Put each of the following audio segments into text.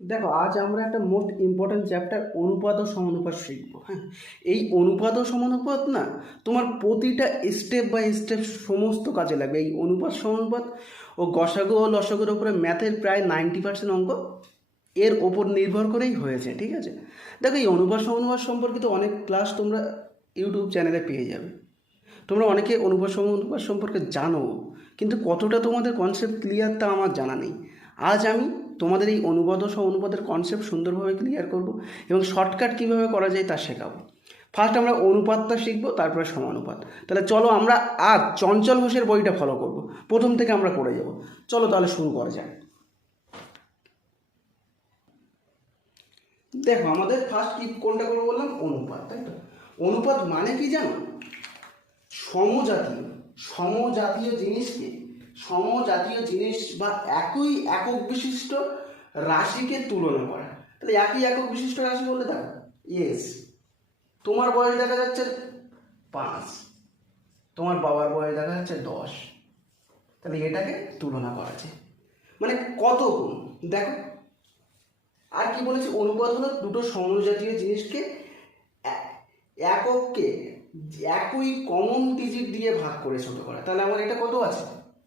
দেখো, আজ আমরা একটা মোস্ট ইম্পর্ট্যান্ট চ্যাপ্টার অনুপাত ও সমানুপাত শিখবো। হ্যাঁ, এই অনুপাত ও সমানুপাত না তোমার প্রতিটা স্টেপ বাই স্টেপ সমস্ত কাজে লাগবে। এই অনুপাত সমানুপাত ও গসাগু ও লসাগুর ওপরে ম্যাথের প্রায় 90% অঙ্ক এর ওপর নির্ভর করেই হয়েছে। ঠিক আছে, দেখো এই অনুপাত সমানুপাত সম্পর্কিত অনেক ক্লাস তোমরা ইউটিউব চ্যানেলে পেয়ে যাবে। তোমরা অনেকে অনুপাত সমানুপাত সম্পর্কে জানো, কিন্তু কতটা তোমাদের কনসেপ্ট ক্লিয়ার তা আমার জানা নেই। আজ আমি তোমাদের এই অনুপাত ও সমানুপাতের কনসেপ্ট সুন্দরভাবে ক্লিয়ার করব এবং শর্টকাট কীভাবে করা যায় তা শেখাবো। ফার্স্ট আমরা অনুপাতটা শিখবো, তারপরে সমানুপাত। তাহলে চলো আমরা আজ চঞ্চল ঘোষের বইটা ফলো করব, প্রথম থেকে আমরা করে যাব। চলো তাহলে শুরু করা যাক। দেখো, আমাদের ফার্স্ট কি কোনটা করবো বললাম? অনুপাত, তাই তো? অনুপাত মানে কি জানো? সমজাতীয় সমজাতীয় জিনিসকে, সমজাতীয় জিনিস বা একই একক বিশিষ্ট রাশিকে তুলনা করা। তাহলে একই একক বিশিষ্ট রাশি বললে দেখো, ইয়েস, তোমার বয়স দেখা যাচ্ছে 5, তোমার বাবার বয়স দেখা যাচ্ছে 10, তাহলে এটাকে তুলনা করা যায়। মানে কত গুণ দেখো। আর কি বলেছি? অনুপাত হলো দুটো সমজাতীয় জিনিসকে এককে একই কমন ডিজিট দিয়ে ভাগ করে ছোট করা। তাহলে আমার এটা কত আছে?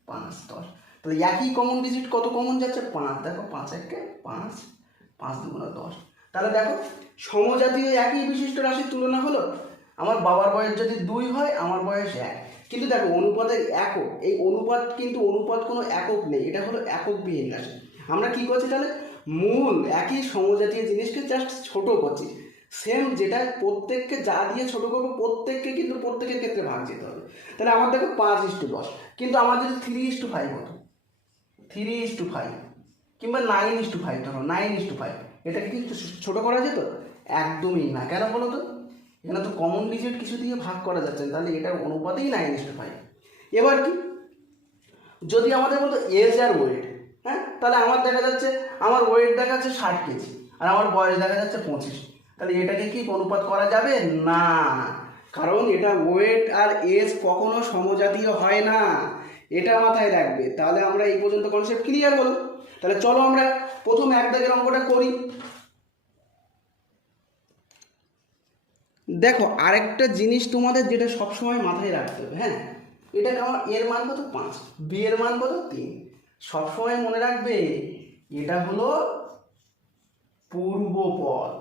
5, 10। তাহলে একই কমন ডিজিট কত কমন যাচ্ছে? 5। দেখো 5 একে 5, 5 দুগুণে 10। তাহলে দেখো, সমজাতীয় একই বিশিষ্ট রাশির তুলনা হলো। আমার বাবার বয়স যদি 2 হয়, আমার বয়স 1। কিন্তু দেখো অনুপাতের একক, এই অনুপাত কিন্তু অনুপাত কোনো একক নেই, এটা হলো এককবিহীন রাশি। আমরা কি করছি তাহলে? মূল একই সমজাতীয় জিনিসকে জাস্ট ছোট করছি। সেম যেটা প্রত্যেককে যা দিয়ে ছোট করবো, প্রত্যেককে কিন্তু প্রত্যেকের ক্ষেত্রে ভাগ যেতে হবে। তাহলে আমার দেখো 5:10, কিন্তু আমার যদি 3:5 হতো, 3:5 কিংবা 9:5, ধরো 9:5, এটাকে কি ছোট করা যেত? একদমই না। কেন বলো তো? এখানে তো কমন ডিজিট কিছু দিয়ে ভাগ করা যাচ্ছে না, তাহলে এটা অনুপাতেই 9:5। এবার কি, যদি আমাদের বলতো এজ আর ওয়েট, হ্যাঁ, তাহলে আমার দেখা যাচ্ছে আমার ওয়েট দেখা যাচ্ছে 60 কেজি আর আমার বয়স দেখা যাচ্ছে 25, তাহলে এটাকে কি অনুপাত করা যাবে না? কারণ এটা ওয়েট আর এজ কখনো সমজাতীয় হয় না, এটা মাথায় রাখবে। তাহলে আমরা এই পর্যন্ত কনসেপ্ট ক্লিয়ার হলো। তাহলে চলো আমরা প্রথম এক দাগের অঙ্কটা করি। দেখো, আরেকটা জিনিস তোমাদের যেটা সবসময় মাথায় রাখতে হবে, হ্যাঁ, এটা আমার এর মান কত? 5, বি এর মান কত? 3। সবসময় মনে রাখবে এটা হলো পূর্বপদ।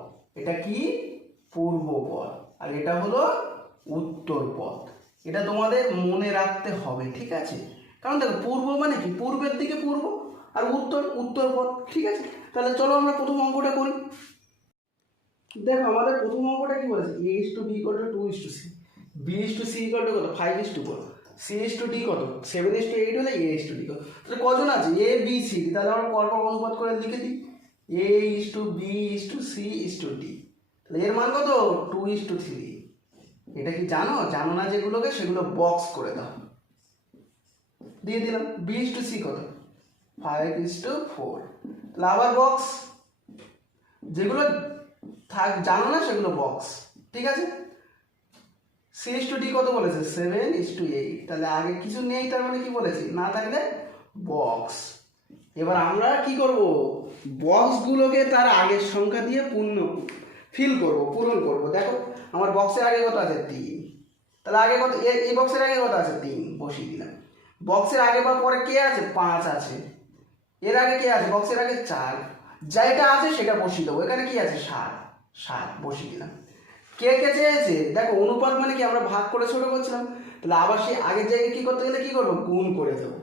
এটা কি? পূর্বপদ। আর এটা হলো উত্তরপদ। এটা তোমাদের মনে রাখতে হবে, ঠিক আছে? কারণ দেখো, পূর্ব মানে কি? পূর্বের দিকে পূর্ব, আর উত্তর উত্তরপদ, ঠিক আছে? তাহলে চলো আমরা প্রথম অঙ্কটা করি। দেখো, আমাদের প্রথম অঙ্কটা কি বলেছে? a:b = 2:c, b:c কত? 5:4, c:d কত? 7:8 হলে a:d কত? তাহলে কজন আছে? a b c, তাহলে আমরা পরপর অনুপাত করে লিখে দিই, a:b:c:d। তাহলে এর মান কত? 2:3। এটা কি জানো? জানো না যেগুলোকে, সেগুলো বক্স করে দাও। দিয়ে দিলাম। b:c কত? 5:4। তাহলে আবার বক্স, যেগুলো জানো না সেগুলো বক্স, ঠিক আছে? c:d কত বলেছে? 7:8। তাহলে আগে কিছু নেই, তার মানে কি বলেছি? না থাকলে বক্স। এবার আমরা কি করব? বক্সগুলোকে তার আগের সংখ্যা দিয়ে পূরণ করব। দেখো, আমার বক্সের আগে কত আছে? 3। তাহলে আগে কত? এই বক্সের আগে কত আছে? 3, বসিয়ে দিলাম। বক্সের আগে বা পরে কে আছে? 5 আছে। এর আগে কে আছে? বক্সের আগে 4, যেটা আছে সেটা বসিয়ে দেবো। এখানে কি আছে? 7 বসিয়ে দিলাম। কে কে চেয়েছে? দেখো, অনুপাত মানে কি? আমরা ভাগ করে ছোট করছিলাম, তাহলে আবার সেই আগের জায়গায় কি করতে গেলে কি করবো? গুণ করে দেবো,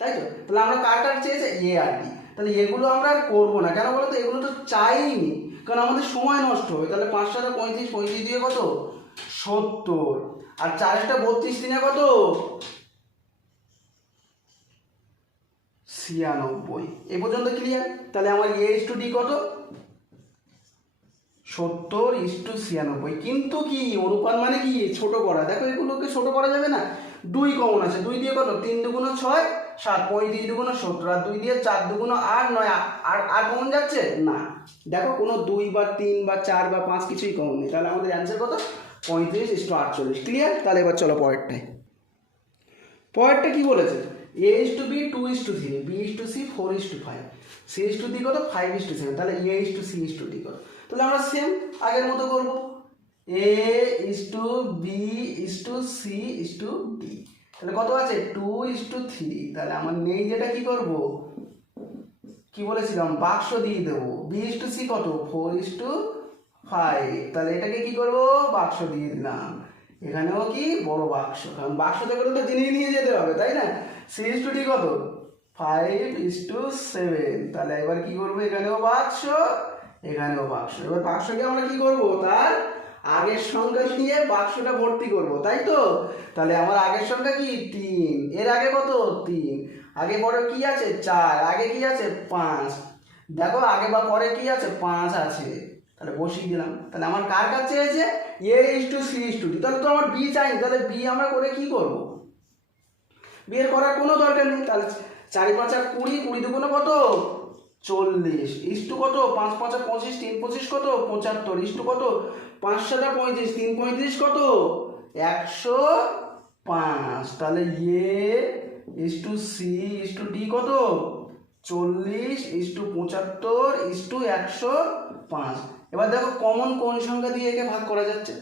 তাই তো? তাহলে আমরা কার চেয়েছে? এ আর ডি। তাহলে এগুলো আমরা আর করবো না। কেন বলো তো? এগুলো তো চাইনি, কারণ আমাদের সময় নষ্ট হবে। তাহলে 5 × 35, 35 দিয়ে কত? 70। আর 4 × 32 দিনে কত? 96। এই পর্যন্ত ক্লিয়ার? তাহলে আমার a:d কত? 70:96। কিন্তু কি, অনুপাত মানে কি? ছোট করা। দেখো, এগুলোকে ছোট করা যাবে না। 2 কমন আছে, 2 দিয়ে কত? 3 দুগুণ 6, 7, 35 দুগুণ 70, আর 2 দিয়ে 4 দুগুণ 8, 9, আর কমন যাচ্ছে না। দেখো, কোনো 2 বা 3 বা 4 বা 5 কিছুই কমন নেই। তাহলে আমাদের অ্যান্সার কত? 35:48। ক্লিয়ার? তাহলে এবার চলো পরেরটা কি বলেছে? a:b 2:3, b:c 4:5। C/D কত 5:7, তাহলে A/C/D কত, তাহলে আমরা সেম আগের মতো করব A/B/C/D, তাহলে কত আছে 2:3, তাহলে আমার নেই যেটা কি করব, কি বলেছিলাম বাক্স দিয়ে দেবো। B/C কত 4:5, তাহলে এটাকে কি করব বাক্স দিয়ে দিলাম, এখানেও কি বড় বাক্স, কারণ বাক্সতে করে তো জিনিস নিয়ে যেতে হবে তাই না। C/D কত 5:7, তাহলে এবার কি করবো এখানেও বাক্স এখানেও বাক্স, এবার বাক্সকে আমরা কি করব তার আগের সংখ্যা নিয়ে বাক্সটা ভর্তি করব, তাই তো। তাহলে আমার আগের সংখ্যা কি 3, এর আগে কত 3, আগে পরে কি আছে 4, আগে কি আছে 5, দেখো আগে বা পরে কি আছে 5 আছে, তাহলে বসিয়ে দিলাম। তাহলে আমার কার কাছে আছে A/C/D, তাহলে তো আমার B চাই, তাহলে B আমরা করে কি করব, বি এর করার কোনো দরকার নেই। তাহলে 4×5 20, 20 দুগুণে কত 40, ইস্টু কত 5×5 25, 3×25 কত 75, ইস্টু কত 5×7 35, 3×35 কত 105, তাহলে A/C/D কত 40:75:105। এবার দেখো কমন কোন সংখ্যা দিয়ে একে ভাগ করা যাচ্ছে,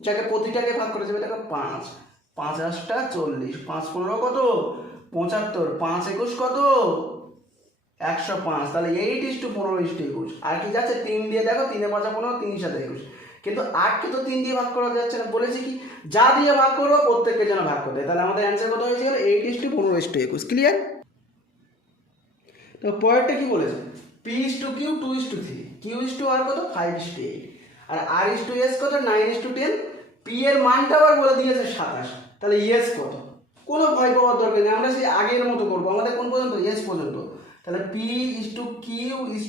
যাকে প্রতিটাকে ভাগ করা যাবে, দেখো 5, 5×8 40, 5×15 কত 75, 5×21 কত 105, তাহলে 8:15:21, আর কি যাচ্ছে 3 দিয়ে, দেখো 3×5 15, 3×7 21, কিন্তু 8কে তো 3 দিয়ে ভাগ করা যাচ্ছে না, বলেছি কি যা দিয়ে ভাগ করবো প্রত্যেককে যেন ভাগ করতে, তাহলে আমাদের অ্যান্সার কত হয়েছে 8:15:21, ক্লিয়ার। তো পরেরটা কি বলেছে P/Q 2:3, Q/R কত 5:8, আর R/S কত 9:10, P এর মানটা আবার বলে দিয়েছে 27, তাহলে S কত, কোনো ভয় পাওয়ার দরকার নেই, আমরা সেই আগের মতো করবো, আমাদের কোন পর্যন্ত S পর্যন্ত, তাহলে P/Q/R/S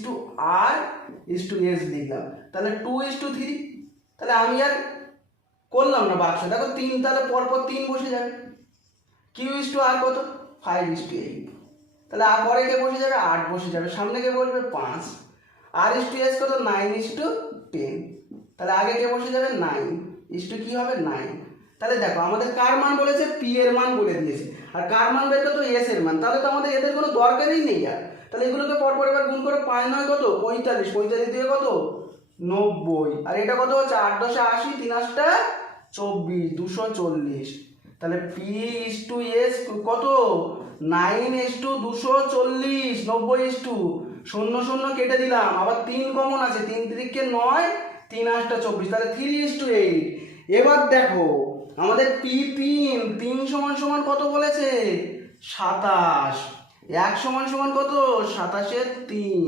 লিখলাম, তাহলে 2:3, তাহলে আমি আর করলাম না বাক্স, দেখো 3, তাহলে পরপর 3 বসে যাবে, Q/R কত 5:8, তাহলে আর পরে কে বসে যাবে 8 বসে যাবে, সামনে কে বসবে 5, R/S কত 9:10, তাহলে আগে কে বসে যাবে 9, ইস্টু কি হবে 9, তাহলে দেখো আমাদের কার মান বলেছে P এর মান বলে দিয়েছে, আর কার মান বের করতে S এর মান, তাহলে তো আমাদের এদের কোনো দরকারই নেই আর, তাহলে এগুলোকে পরপর এবার গুণ করে 5×9 কত 45, 45 দিয়ে কত 90, আর এটা কত হচ্ছে 8×10 80, 3×8 24, 240, তাহলে P/S কত 9:240, 90:0 কেটে দিলাম, আবার 3 কমন আছে, 3×3 = 9, 3×8 24, তাহলে 3:8। এবার দেখো আমাদের P3 সমান কত বলেছে 27, 1 সমান কত 27/3,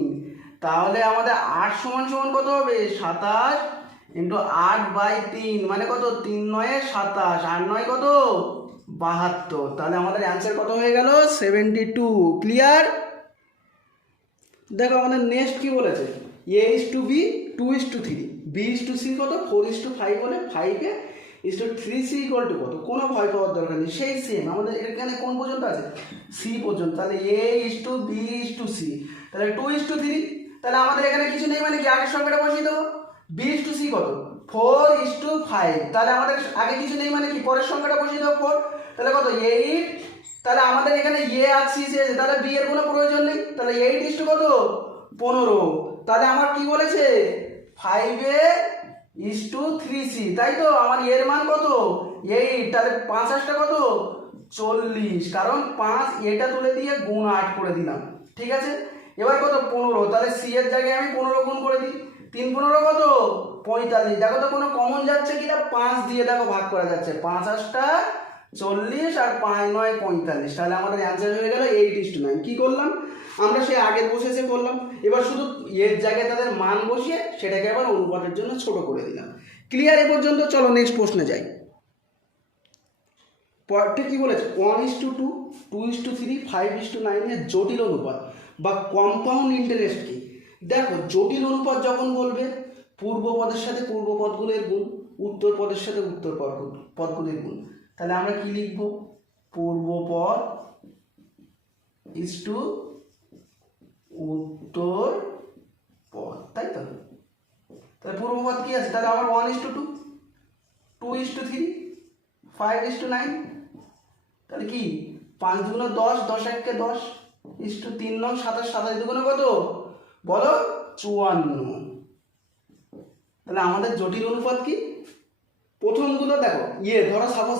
তাহলে আমাদের 8 সমান কত হবে 27 × 8/3, মানে কত 3×9 27, 8×9 কত 72, তাহলে আমাদের অ্যান্সার কত হয়ে গেল 72, ক্লিয়ার। দেখো আমাদের নেক্সট কি বলেছে A/B 2:3, B/C কত 4:5 বলে 5:3C কত, কোনো ভয় পাওয়ার দরকার নেই, সেই সেম আমাদের এখানে কোন পর্যন্ত আছে C পর্যন্ত, তাহলে A/B/C, তাহলে 2:3, তাহলে আমাদের এখানে কিছু নেই, মানে কি আগের সংখ্যাটা বসিয়ে দেবো, B/C কত 4:5, তাহলে আমাদের আগে কিছু নেই, মানে কি পরের সংখ্যাটা বসিয়ে দেবো 4, তাহলে কত 8, তাহলে আমাদের এখানে A আর C আছে, তাহলে B এর কোনো প্রয়োজন নেই, তাহলে 8 কত 15, তাহলে আমার কি বলেছে 5:3C, তাই তো আমার এর মান কত 8, তাহলে 5×8 কত 40, কারণ 5 এটা তুলে দিয়ে গুণ 8 করে দিলাম, ঠিক আছে। এবার কত 15, তাহলে C এর জায়গায় আমি 15 গুণ করে দিই, 3×15 কত 45, দেখো তো কোনো কমন যাচ্ছে কিনা, 5 দিয়ে দেখো ভাগ করা যাচ্ছে, 5×8 40 আর 5×9 45, তাহলে আমাদের অ্যান্সার হয়ে গেল 8:9। কি করলাম আমরা সেই আগের বসেছে করলাম, এবার শুধু এর জায়গায় তাদের মান বসিয়ে সেটাকে আবার অনুপাতের জন্য ছোট করে দিলাম, ক্লিয়ার এ পর্যন্ত। চলো নেক্সট প্রশ্নে যাই। পরেরটা কি বলেছে 1:2, 2:3, 5:9 এর জটিল অনুপাত বা কম্পাউন্ড ইন্টারেস্ট কি। দেখো জটিল অনুপাত যখন বলবে পূর্ব পদের সাথে পূর্ব পদগুলির গুণ, উত্তর পদের সাথে উত্তর পদগুলির গুণ, তাহলে আমরা কি লিখব পূর্বপদ ইজটু উত্তর পদ, তাই তো। তাহলে পূর্বপদ কি আছে, তাহলে আমার 1:2, 2:3, 5:9, তাহলে কি 5×2 = 10, 10×1 = 10, ইস্টু 3 নং 27, 27 দুগুণে কত বলো 54। তাহলে আমাদের জটিল অনুপাত কি? প্রথমগুলো দেখো ধরো সাপোজ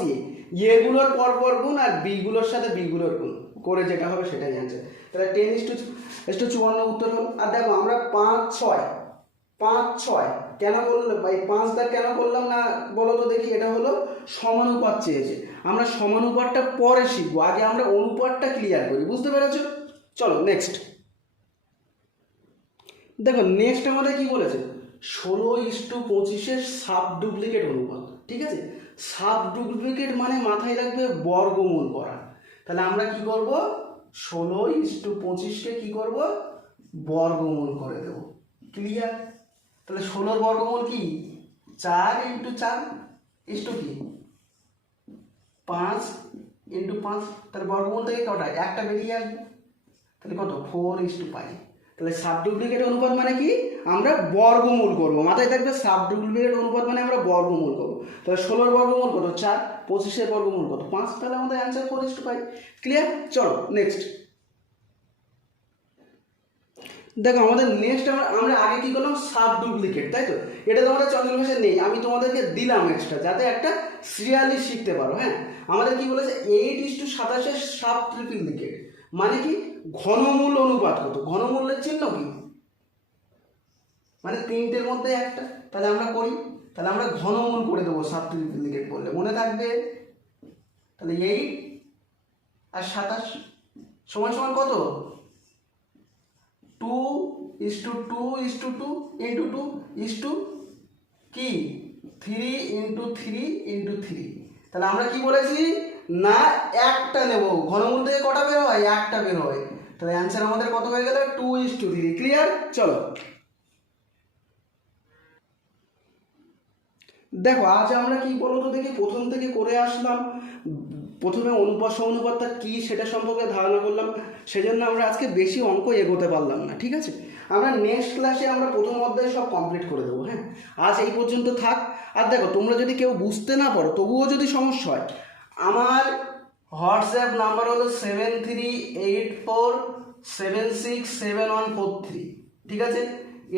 গুলোর পর গুণ আর বি গুলোর সাথে বি গুলোর গুণ করে যেটা হবে সেটাই আনসার। তাহলে 10:54 উত্তর হলো। আর দেখো আমরা 5-6 কেন করলাম, এই 5 দাগ কেন করলাম না বলো তো দেখি? এটা হলো সমানুপাত চেয়েছে, আমরা সমানুপাতটা পরে শিখবো, আগে আমরা অনুপাতটা ক্লিয়ার করি, বুঝতে পেরেছো? চলো নেক্সট দেখো, নেক্সট আমাদের কি বলেছে? 16:25 সাব ডুপ্লিকেট অনুপাত। ঠিক আছে, সাব ডুপ্লিকেট মানে মাথায় রাখবে বর্গমূল করা। তাহলে আমরা কি করব? 16:25 কি করব? বর্গমূল করে দেব। ক্লিয়ার? তাহলে 16 বর্গমূল কি 4 × 4 ইস্টু কি 5 × 5। তাহলে বর্গমূল থেকে কটা একটা বেরিয়ে আসবে, তাহলে কত 4:5। তাহলে সাব ডুপ্লিকেট অনুপাত মানে কি? আমরা বর্গমূল করব, মাথায় থাকবে সাব ডুপ্লিকেট অনুপাত মানে আমরা বর্গমূল করব। তাহলে 16 বর্গমূল কত 4, 25 বর্গমূল কত 5, তাহলে আমাদের অ্যান্সার 4:5। ক্লিয়ার? চলো নেক্সট দেখো, আমাদের নেক্সট আমরা আগে কি করলাম? সাব ডুপ্লিকেট, তাই তো? এটা তোমাদের চন্দ্র ভাষায় নেই, আমি তোমাদেরকে দিলাম এক্সট্রা যাতে একটা সিরিয়ালি শিখতে পারো। হ্যাঁ, আমাদের কি বলেছে? 8:27 সাব ট্রিপ্লিকেট মানে কি? ঘনমূল অনুপাত কত? ঘনমূলের চিহ্ন কি? মানে 3টের মধ্যে একটা। তাহলে আমরা করি, তাহলে আমরা ঘনমূল করে দেবো সাব ট্রিপ্লিকেট বললে, মনে থাকবে? তাহলে 8 আর 27 সমান সমান কত? 2:2 × 2 কি 3 × 3 × 3। তাহলে আমরা কি বলেছি না একটা নেব, ঘনমূল থেকে কটা বের হয়? একটা বের হয়। তাহলে অ্যান্সার আমাদের কত হয়ে গেল? 2:3। ক্লিয়ার? চলো দেখো, আজ আমরা কি বলো তো দেখি, প্রথম থেকে করে আসলাম। প্রথমে অনুপাত সমানুপাতটা কি সেটা সম্পর্কে ধারণা করলাম, সেজন্য আমরা আজকে বেশি অঙ্ক এগোতে পারলাম না। ঠিক আছে, আমরা নেক্সট ক্লাসে আমরা প্রথম অধ্যায় সব কমপ্লিট করে দেবো। হ্যাঁ, আজ এই পর্যন্ত থাক। আর দেখো, তোমরা যদি কেউ বুঝতে না পারো, তবুও যদি সমস্যা হয়, আমার হোয়াটসঅ্যাপ নাম্বার হলো 7384767143। ঠিক আছে,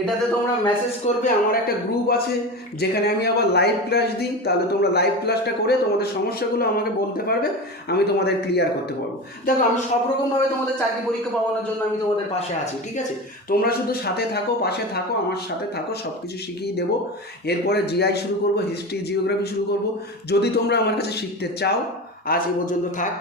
এটাতে তোমরা মেসেজ করবে। আমার একটা গ্রুপ আছে যেখানে আমি আবার লাইভ ক্লাস দিই, তাহলে তোমরা লাইভ ক্লাসটা করে তোমাদের সমস্যাগুলো আমাকে বলতে পারবে, আমি তোমাদের ক্লিয়ার করতে পারবো। দেখো, আমি সব রকমভাবে তোমাদের চাকরি পরীক্ষা পাওয়ানোর জন্য আমি তোমাদের পাশে আছি। ঠিক আছে, তোমরা শুধু সাথে থাকো, পাশে থাকো, আমার সাথে থাকো, সব কিছু শিখিয়ে দেবো। এরপরে জিআই শুরু করব, হিস্ট্রি জিওগ্রাফি শুরু করব। যদি তোমরা আমার কাছে শিখতে চাও, আজ এই পর্যন্ত থাক।